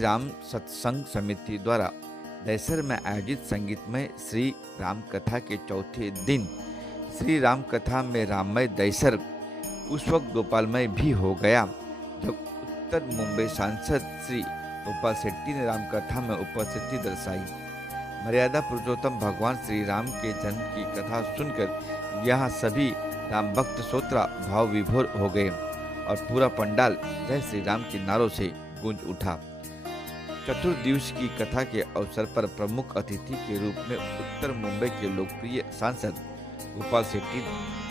राम सत्संग समिति द्वारा दैसर में आयोजित संगीतमय श्री राम कथा के चौथे दिन श्री राम कथा में राममय दैसर उस वक्त गोपालमय भी हो गया जब उत्तर मुंबई सांसद श्री गोपाल शेट्टी ने राम कथा में उपस्थिति दर्शाई। मर्यादा पुरुषोत्तम भगवान श्री राम के जन्म की कथा सुनकर यहाँ सभी राम भक्त श्रोता भाव विभोर हो गए और पूरा पंडाल जय श्री राम के नारों से गूंज उठा। चतुर्दिवस की कथा के अवसर पर प्रमुख अतिथि के रूप में उत्तर मुंबई के लोकप्रिय सांसद गोपाल शेट्टी,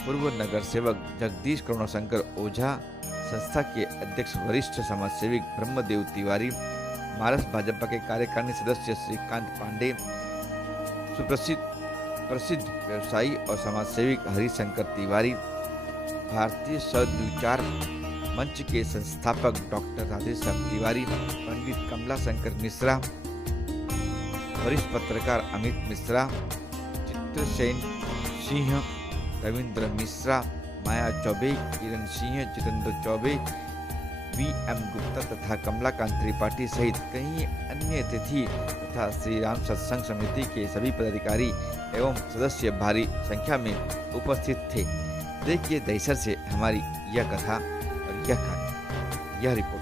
पूर्व नगर सेवक जगदीश करुणाशंकर ओझा, संस्था के अध्यक्ष वरिष्ठ समाजसेवी ब्रह्मदेव तिवारी, महाराष्ट्र भाजपा के कार्यकारिणी सदस्य श्रीकांत पांडे, प्रसिद्ध व्यवसायी और समाजसेवी हरिशंकर तिवारी, भारतीय सद्विचार मंच के संस्थापक डॉक्टर राधेश्याम तिवारी, पंडित कमला शंकर मिश्रा, वरिष्ठ पत्रकार अमित मिश्रा, चित्रसेन सिंह, रविंद्र मिश्रा, माया चौबे, किरण सिंह, जितेंद्र चौबे, वी.एम. गुप्ता तथा कमलाकांत त्रिपाठी सहित कई अन्य अतिथि तथा श्री राम सत्संग समिति के सभी पदाधिकारी एवं सदस्य भारी संख्या में उपस्थित थे। देखिए दैसर से हमारी यह कथा और यह रिपोर्ट।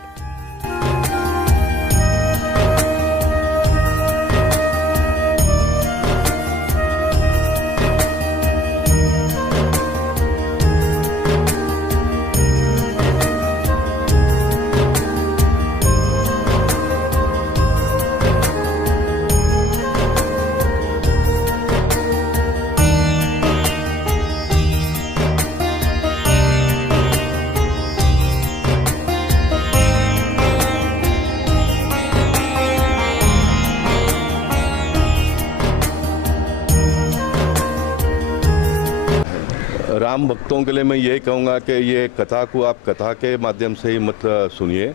राम भक्तों के लिए मैं ये कहूँगा कि ये कथा को आप कथा के माध्यम से ही मत सुनिए।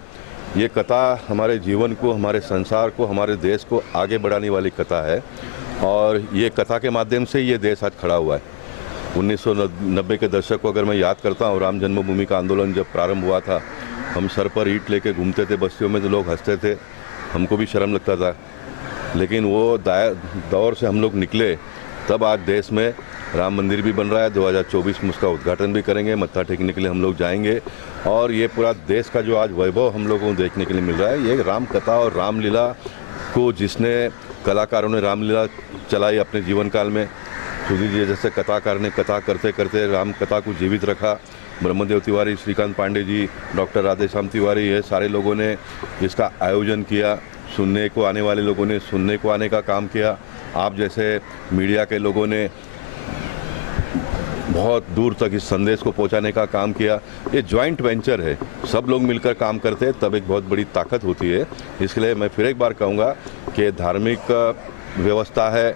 ये कथा हमारे जीवन को, हमारे संसार को, हमारे देश को आगे बढ़ाने वाली कथा है और ये कथा के माध्यम से ये देश आज खड़ा हुआ है। 1990 के दशक को अगर मैं याद करता हूँ, राम जन्मभूमि का आंदोलन जब प्रारंभ हुआ था, हम सर पर ईंट लेके घूमते थे बस्तियों में, तो लोग हंसते थे, हमको भी शर्म लगता था। लेकिन वो दौर से हम लोग निकले, तब आज देश में राम मंदिर भी बन रहा है। 2024 में उसका उद्घाटन भी करेंगे, मत्था टेकने के लिए हम लोग जाएंगे और ये पूरा देश का जो आज वैभव हम लोगों को देखने के लिए मिल रहा है, ये राम कथा और रामलीला को जिसने कलाकारों ने रामलीला चलाई अपने जीवन काल में, सुधीर जी जैसे कथाकार ने कथा करते करते राम कथा को जीवित रखा। ब्रह्मदेव तिवारी, श्रीकांत पांडे जी, डॉक्टर राधेश्याम तिवारी, ये सारे लोगों ने इसका आयोजन किया। सुनने को आने वाले लोगों ने सुनने को आने का काम किया। आप जैसे मीडिया के लोगों ने बहुत दूर तक इस संदेश को पहुंचाने का काम किया। ये जॉइंट वेंचर है, सब लोग मिलकर काम करते हैं तब एक बहुत बड़ी ताकत होती है। इसलिए मैं फिर एक बार कहूँगा कि धार्मिक व्यवस्था है,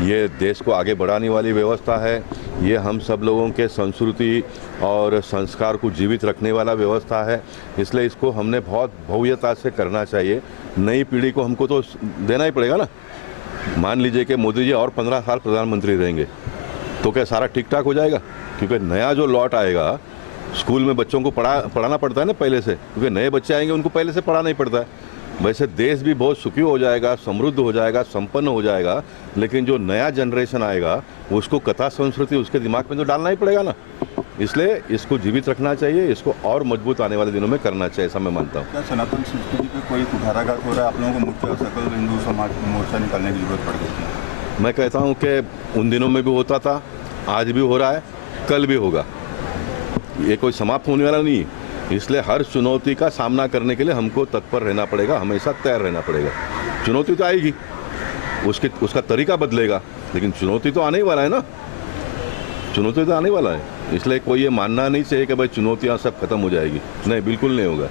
ये देश को आगे बढ़ाने वाली व्यवस्था है, ये हम सब लोगों के संस्कृति और संस्कार को जीवित रखने वाला व्यवस्था है। इसलिए इसको हमने बहुत भव्यता से करना चाहिए। नई पीढ़ी को हमको तो देना ही पड़ेगा ना। मान लीजिए कि मोदी जी और 15 साल प्रधानमंत्री रहेंगे तो क्या सारा ठीक ठाक हो जाएगा? क्योंकि नया जो लॉट आएगा, स्कूल में बच्चों को पढ़ाना पड़ता है ना पहले से, क्योंकि नए बच्चे आएंगे उनको पहले से पढ़ाना ही पड़ता है। वैसे देश भी बहुत सुखी हो जाएगा, समृद्ध हो जाएगा, संपन्न हो जाएगा, लेकिन जो नया जनरेशन आएगा उसको कथा संस्कृति उसके दिमाग में तो डालना ही पड़ेगा ना। इसलिए इसको जीवित रखना चाहिए, इसको और मजबूत आने वाले दिनों में करना चाहिए, ऐसा मैं मानता हूँ। क्या सनातन संस्कृति पे कोई कुठाराघात हो रहा है? आप लोगों को मुख्य सकल हिंदू समाज मोर्चा निकालने की जरूरत पड़ गई थी। मैं कहता हूँ कि उन दिनों में भी होता था, आज भी हो रहा है, कल भी होगा। ये कोई समाप्त होने वाला नहीं है। इसलिए हर चुनौती का सामना करने के लिए हमको तत्पर रहना पड़ेगा, हमेशा तैयार रहना पड़ेगा। चुनौती तो आएगी, उसका तरीका बदलेगा, लेकिन चुनौती तो आने ही वाला है ना, चुनौती तो आने वाला है। इसलिए कोई ये मानना नहीं चाहिए कि भाई चुनौतियाँ सब खत्म हो जाएगी। नहीं, बिल्कुल नहीं होगा।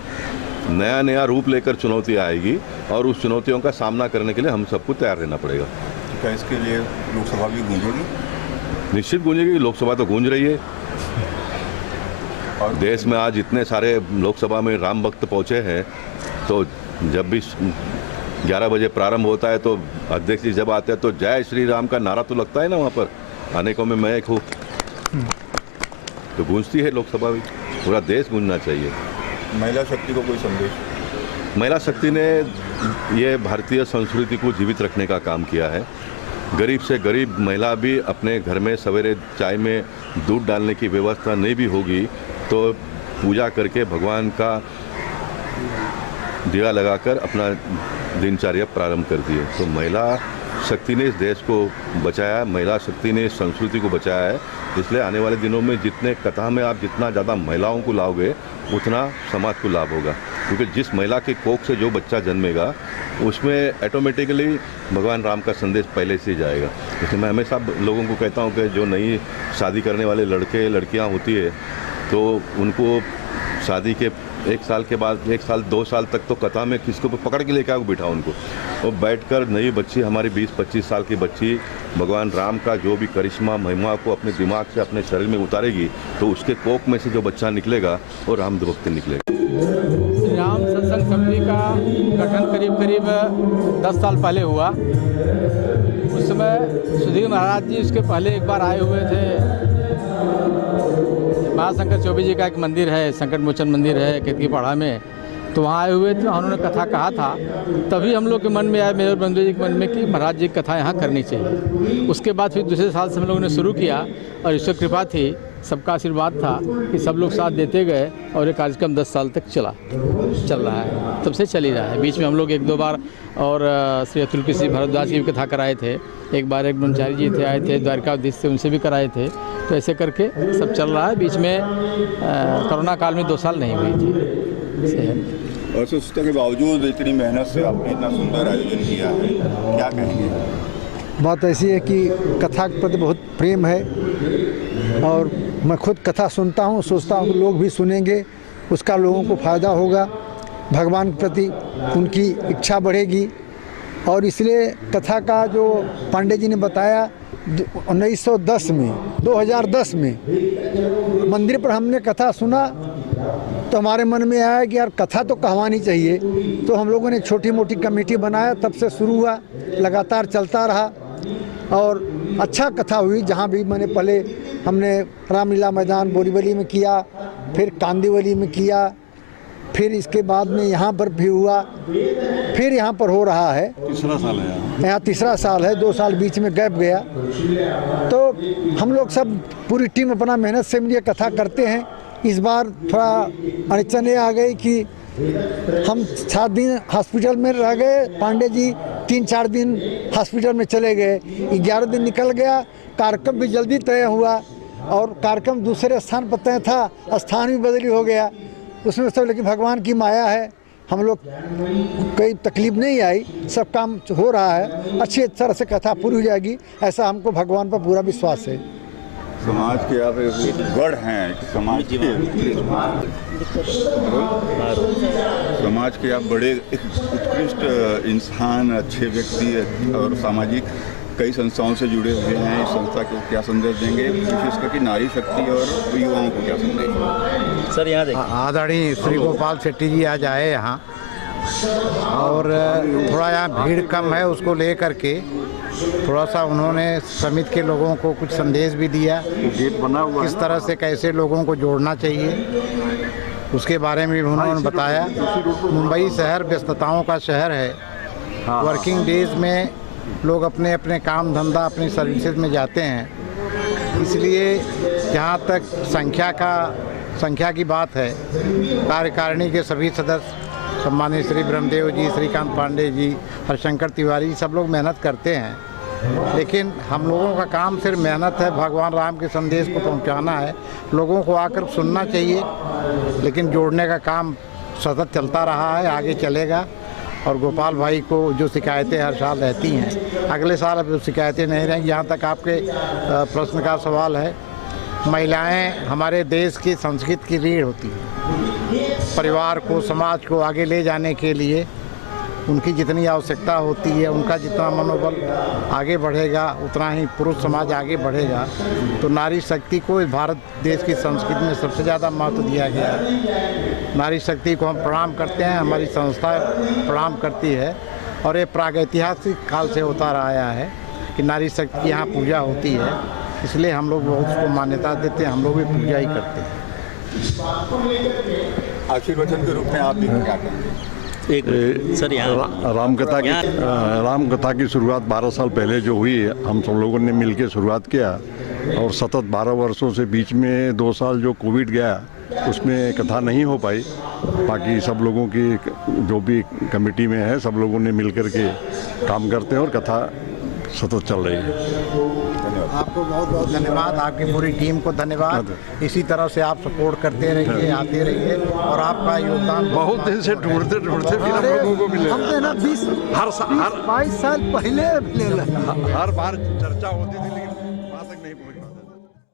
नया नया रूप लेकर चुनौती आएगी और उस चुनौतियों का सामना करने के लिए हम सबको तैयार रहना पड़ेगा। क्या इसके लिए लोकसभा भी गूंजेगी? निश्चित गूंजेगी, लोकसभा तो गूंज रही है। और देश में आज इतने सारे लोकसभा में राम भक्त पहुँचे हैं, तो जब भी 11 बजे प्रारंभ होता है तो अध्यक्ष जी जब आते हैं तो जय श्री राम का नारा तो लगता है ना, वहाँ पर अनेकों में मैं एक हूँ, तो गूंजती है लोकसभा भी, पूरा देश गूंजना चाहिए। महिला शक्ति को कोई संदेश? महिला शक्ति ने ये भारतीय संस्कृति को जीवित रखने का काम किया है। गरीब से गरीब महिला भी अपने घर में सवेरे चाय में दूध डालने की व्यवस्था नहीं भी होगी तो पूजा करके भगवान का दिया लगाकर अपना दिनचर्या प्रारंभ करती है। तो महिला शक्ति ने इस देश को बचाया, महिला शक्ति ने इस संस्कृति को बचाया है। इसलिए आने वाले दिनों में जितने कथा में आप जितना ज़्यादा महिलाओं को लाओगे उतना समाज को लाभ होगा, क्योंकि जिस महिला के कोख से जो बच्चा जन्मेगा उसमें ऑटोमेटिकली भगवान राम का संदेश पहले से ही जाएगा। इसलिए मैं हमेशा लोगों को कहता हूँ कि जो नई शादी करने वाले लड़के लड़कियाँ होती है तो उनको शादी के 1 साल के बाद 1 साल 2 साल तक तो कथा में किसको पकड़ के लेकर बिठाओ उनको, और बैठकर नई बच्ची हमारी 20-25 साल की बच्ची भगवान राम का जो भी करिश्मा महिमा को अपने दिमाग से अपने शरीर में उतारेगी तो उसके कोख में से जो बच्चा निकलेगा वो राम भक्त निकलेगा। राम सत्संग समिति का गठन करीब 10 साल पहले हुआ। उस समय सुधीर महाराज जी उसके पहले एक बार आए हुए थे। महाशंकर चौबे जी का एक मंदिर है, संकट मोचन मंदिर है केतकी पहाड़ा में, तो वहाँ आए हुए थे। उन्होंने कथा कहा था, तभी हम लोग के मन में आया, मेरे और बंधु जी के मन में, कि महाराज जी की कथा यहाँ करनी चाहिए। उसके बाद फिर दूसरे साल से हम लोगों ने शुरू किया और ईश्वर कृपा थी, सबका आशीर्वाद था कि सब लोग साथ देते गए और ये कार्यक्रम 10 साल तक चल रहा है, तब से चल ही रहा है। बीच में हम लोग 1-2 बार और श्री अतुल कृषि भारद्वाज की भी कथा कराए थे, एक बार एक ब्रह्मचारी जी थे आए थे द्वारकाधीश से, उनसे भी कराए थे। तो ऐसे करके सब चल रहा है। बीच में कोरोना काल में 2 साल नहीं हुई थी। और सुस्तता के बावजूद इतनी मेहनत से आपने इतना सुंदर आयोजन किया है, क्या कहेंगे? बात ऐसी है कि कथा के प्रति बहुत प्रेम है और मैं खुद कथा सुनता हूँ, सोचता हूँ कि लोग भी सुनेंगे, उसका लोगों को फ़ायदा होगा, भगवान के प्रति उनकी इच्छा बढ़ेगी। और इसलिए कथा का जो पांडे जी ने बताया 2010 में मंदिर पर हमने कथा सुना तो हमारे मन में आया कि यार कथा तो कहवानी चाहिए। तो हम लोगों ने छोटी मोटी कमेटी बनाया, तब से शुरू हुआ, लगातार चलता रहा और अच्छा कथा हुई। जहाँ भी मैंने पहले हमने रामलीला मैदान बोरीवली में किया, फिर कांदीवली में किया, फिर इसके बाद में यहाँ पर भी हुआ, फिर यहाँ पर हो रहा है। तीसरा साल है यहाँ, तीसरा साल है। 2 साल बीच में गैप गया। तो हम लोग सब पूरी टीम अपना मेहनत से मिलिए कथा करते हैं। इस बार थोड़ा अड़चन ये आ गई कि हम 7 दिन हॉस्पिटल में रह गए, पांडे जी 3-4 दिन हॉस्पिटल में चले गए, 11 दिन निकल गया। कार्यक्रम भी जल्दी तय हुआ और कार्यक्रम दूसरे स्थान पर तय था, स्थान भी बदली हो गया उसमें सब। लेकिन भगवान की माया है, हम लोग कोई तकलीफ नहीं आई, सब काम हो रहा है, अच्छी तरह से कथा पूरी हो जाएगी, ऐसा हमको भगवान पर पूरा विश्वास है। समाज के आप एक गढ़ हैं, समाज के आप बड़े उत्कृष्ट इंसान, अच्छे व्यक्ति और सामाजिक कई संस्थाओं से जुड़े हुए हैं। इस संस्था को क्या संदेश देंगे, विशेष करके नारी शक्ति और युवाओं को क्या संदेश? सर यहाँ देखिए, आदरणीय श्री गोपाल शेट्टी जी आज आए यहाँ और थोड़ा यहाँ भीड़ कम है, उसको लेकर के थोड़ा सा उन्होंने समिति के लोगों को कुछ संदेश भी दिया, किस तरह से कैसे लोगों को जोड़ना चाहिए उसके बारे में भी उन्होंने बताया। मुंबई शहर व्यस्तताओं का शहर है, वर्किंग डेज में लोग अपने अपने काम धंधा अपनी सर्विसेज में जाते हैं, इसलिए जहाँ तक संख्या की बात है, कार्यकारिणी के सभी सदस्य सम्मानित श्री ब्रह्मदेव जी, श्रीकांत पांडे जी, हरशंकर तिवारी, सब लोग मेहनत करते हैं। लेकिन हम लोगों का काम सिर्फ मेहनत है, भगवान राम के संदेश को पहुंचाना है, लोगों को आकर सुनना चाहिए। लेकिन जोड़ने का काम सतत चलता रहा है, आगे चलेगा। और गोपाल भाई को जो शिकायतें हर साल रहती हैं, अगले साल अब शिकायतें नहीं रहेंगी। यहाँ तक आपके प्रश्न का सवाल है, महिलाएं हमारे देश की संस्कृति की रीढ़ होती है। परिवार को, समाज को आगे ले जाने के लिए उनकी जितनी आवश्यकता होती है, उनका जितना मनोबल आगे बढ़ेगा, उतना ही पुरुष समाज आगे बढ़ेगा। तो नारी शक्ति को इस भारत देश की संस्कृति में सबसे ज़्यादा महत्व दिया गया है। नारी शक्ति को हम प्रणाम करते हैं, हमारी संस्था प्रणाम करती है और ये प्रागैतिहासिक काल से होता रहा है कि नारी शक्ति की यहाँ पूजा होती है, इसलिए हम लोग बहुत उसको मान्यता देते हैं, हम लोग भी पूजा ही करते हैं। आशीर्वचन के रूप में आप भी क्या करेंगे? सर यहाँ राम कथा की शुरुआत 12 साल पहले जो हुई, हम सब लोगों ने मिलकर शुरुआत किया और सतत 12 वर्षों से बीच में 2 साल जो कोविड गया उसमें कथा नहीं हो पाई। बाकी सब लोगों की जो भी कमेटी में है सब लोगों ने मिलकर के काम करते हैं और कथा सतत चल रही है। आपको बहुत बहुत धन्यवाद, आपकी पूरी टीम को धन्यवाद। इसी तरह से आप सपोर्ट करते रहिए, आते रहिए और आपका योगदान बहुत दिन से ढूंढते फिर हम लोगों को मिले। हमने ना 22 साल पहले मिले, हर बार चर्चा होती थी लेकिन